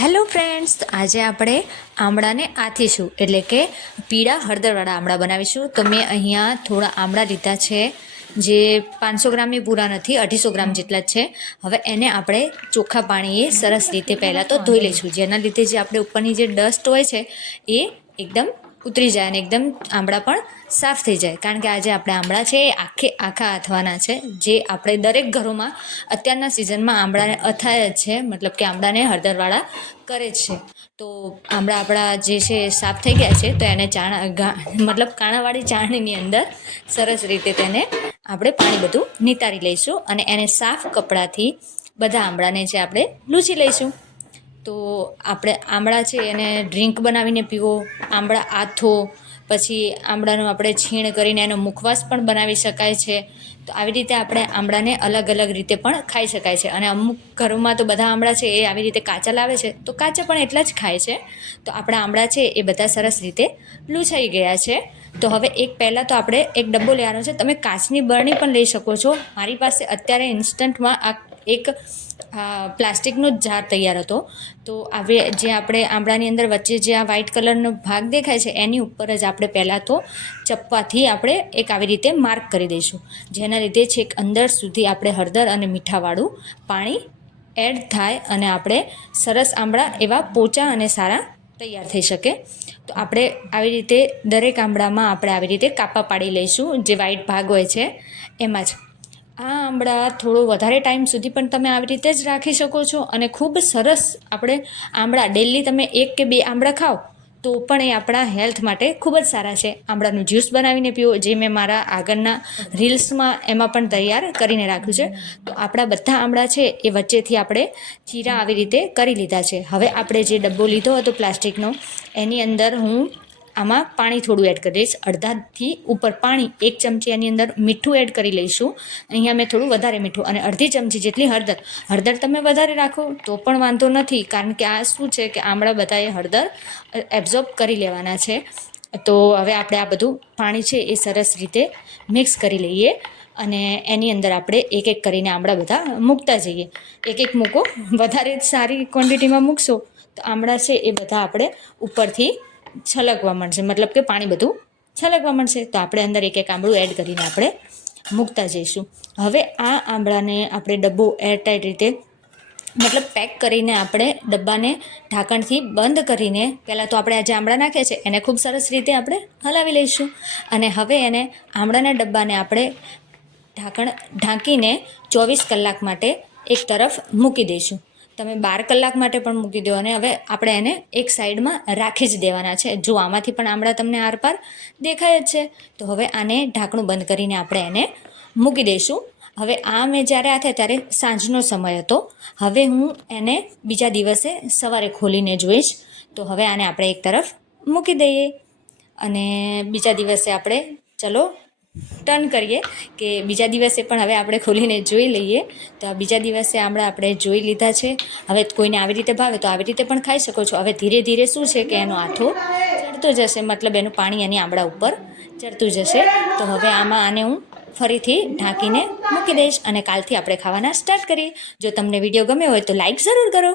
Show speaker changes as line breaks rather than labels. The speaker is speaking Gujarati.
હેલો ફ્રેન્ડ્સ, આજે આપણે આમળાને આથીશું. એટલે કે પીળા હળદરવાળા આમળા બનાવીશું. તો મેં અહીંયા થોડા આમળા લીધા છે, જે પાંચસો ગ્રામની પૂરા નથી, અઢીસો ગ્રામ જેટલા જ છે. હવે એને આપણે ચોખ્ખા પાણીએ સરસ રીતે પહેલાં તો ધોઈ લઈશું. જેના લીધે જે આપણે ઉપરની જે ડસ્ટ હોય છે, એ એકદમ ઉતરી જાય અને એકદમ આમળા પણ સાફ થઈ જાય. કારણ કે આજે આપણે આમળા છે, એ આખે આખા અથવાના છે. જે આપણે દરેક ઘરોમાં અત્યારના સિઝનમાં આમળાને અથાય જ છે. મતલબ કે આમળાને હળદરવાળા કરે છે. તો આમળા આપણા જે છે સાફ થઈ ગયા છે. તો એને ચાણા મતલબ કાણાવાળી ચાણીની અંદર સરસ રીતે તેને આપણે પાણી બધું નિતારી લઈશું અને એને સાફ કપડાથી બધા આમળાને છે આપણે લૂછી લઈશું. તો આપણે આમળા છે એને ડ્રિંક બનાવીને પીવો, આમળા આથો, પછી આમળાનો આપણે છીણ કરીને એનો મુખવાસ પણ બનાવી શકાય છે. તો આવી રીતે આપણે આમળાને અલગ અલગ રીતે પણ ખાઈ શકાય છે. અને અમુક ઘરોમાં તો બધા આમળા છે એ આવી રીતે કાચા લાવે છે. તો કાચા પણ એટલા જ ખાય છે. તો આપણા આમળા છે એ બધા સરસ રીતે લૂછાઈ ગયા છે. તો હવે એક પહેલાં તો આપણે એક ડબ્બો લેવાનો છે. તમે કાચની બરણી પણ લઈ શકો છો. મારી પાસે અત્યારે ઇન્સ્ટન્ટમાં આ એક પ્લાસ્ટિકનો જ જાર તૈયાર હતો. તો આવે જે આપણે આંબળાની અંદર વચ્ચે જે આ વ્હાઇટ કલરનો ભાગ દેખાય છે, એની ઉપર જ આપણે પહેલાં તો ચપ્પાથી આપણે એક આવી રીતે માર્ક કરી દઈશું. જેના લીધે છેક અંદર સુધી આપણે હળદર અને મીઠાવાળું પાણી એડ થાય અને આપણે સરસ આંબળા એવા પોચા અને સારા તૈયાર થઈ શકે. તો આપણે આવી રીતે દરેક આંબળામાં આપણે આવી રીતે કાપા પાડી લઈશું. જે વાઈટ ભાગ હોય છે, એમાં જ. આ આંબળા થોડો વધારે ટાઈમ સુધી પણ તમે આવી રીતે જ રાખી શકો છો અને ખૂબ સરસ આપણે આંબળા ડેલી તમે એક કે બે આંબળા ખાઓ તો પણ એ આપણા હેલ્થ માટે ખૂબ જ સારા છે. આંબળાનું જ્યુસ બનાવીને પીવો, જે મેં મારા આગળના રીલ્સમાં એમાં પણ તૈયાર કરીને રાખ્યું છે. તો આપણા બધા આંબળા છે એ વચ્ચેથી આપણે ચીરા આવી રીતે કરી લીધા છે. હવે આપણે જે ડબ્બો લીધો હતો પ્લાસ્ટિકનો, એની અંદર હું આમાં પાણી થોડું એડ કરી દઈશ. અડધાથી ઉપર પાણી એક ચમચી એની અંદર મીઠું એડ કરી લઈશું. અહીંયા મેં થોડું વધારે મીઠું અને અડધી ચમચી જેટલી હળદર. હળદર તમે વધારે રાખો તો પણ વાંધો નથી, કારણ કે આ શું છે કે આમળા બધાએ હળદર એબ્ઝોર્બ કરી લેવાના છે. તો હવે આપણે આ બધું પાણી છે એ સરસ રીતે મિક્સ કરી લઈએ અને એની અંદર આપણે એક એક કરીને આમળા બધા મૂકતા જઈએ. એક એક મૂકો. વધારે સારી ક્વોન્ટિટીમાં મૂકશો તો આમળા છે એ બધા આપણે ઉપરથી છલકવા માંડશે. મતલબ કે પાણી બધું છલકવા માંડશે. તો આપણે અંદર એક એક આંબળું એડ કરીને આપણે મૂકતા જઈશું. હવે આ આંબળાને આપણે ડબ્બો એરટાઈટ રીતે મતલબ પેક કરીને આપણે ડબ્બાને ઢાંકણથી બંધ કરીને પહેલાં તો આપણે આ જે આંબળા નાખ્યા છે, એને ખૂબ સરસ રીતે આપણે હલાવી લઈશું. અને હવે એને આંબળાના ડબ્બાને આપણે ઢાંકણ ઢાંકીને ચોવીસ કલાક માટે એક તરફ મૂકી દઈશું. તમે બાર કલાક માટે પણ મૂકી દો અને હવે આપણે એને એક સાઈડમાં રાખી જ દેવાના છે. જો આમાંથી પણ આમળા તમને આરપાર દેખાય જ છે, તો હવે આને ઢાંકણું બંધ કરીને આપણે એને મૂકી દઈશું. હવે આ મેં જ્યારે આ થયા ત્યારે સાંજનો સમય હતો. હવે હું એને બીજા દિવસે સવારે ખોલીને જોઈશ. તો હવે આને આપણે એક તરફ મૂકી દઈએ. અને બીજા દિવસે આપણે ચલો ટર્ન કરીએ કે બીજા દિવસે પણ હવે આપણે ખોલીને જોઈ લઈએ. તો આ બીજા દિવસે આમળા આપણે જોઈ લીધા છે. હવે કોઈને આવી રીતે ભાવે તો આવી રીતે પણ ખાઈ શકો છો. હવે ધીરે ધીરે શું છે કે એનો આથો ચડતો જશે. મતલબ એનું પાણી એની આમળા ઉપર ચડતું જશે. તો હવે આમાં આને હું ફરીથી ઢાંકીને મૂકી દઈશ અને કાલથી આપણે ખાવાના સ્ટાર્ટ કરીએ. જો તમને વીડિયો ગમ્યો હોય તો લાઈક જરૂર કરો.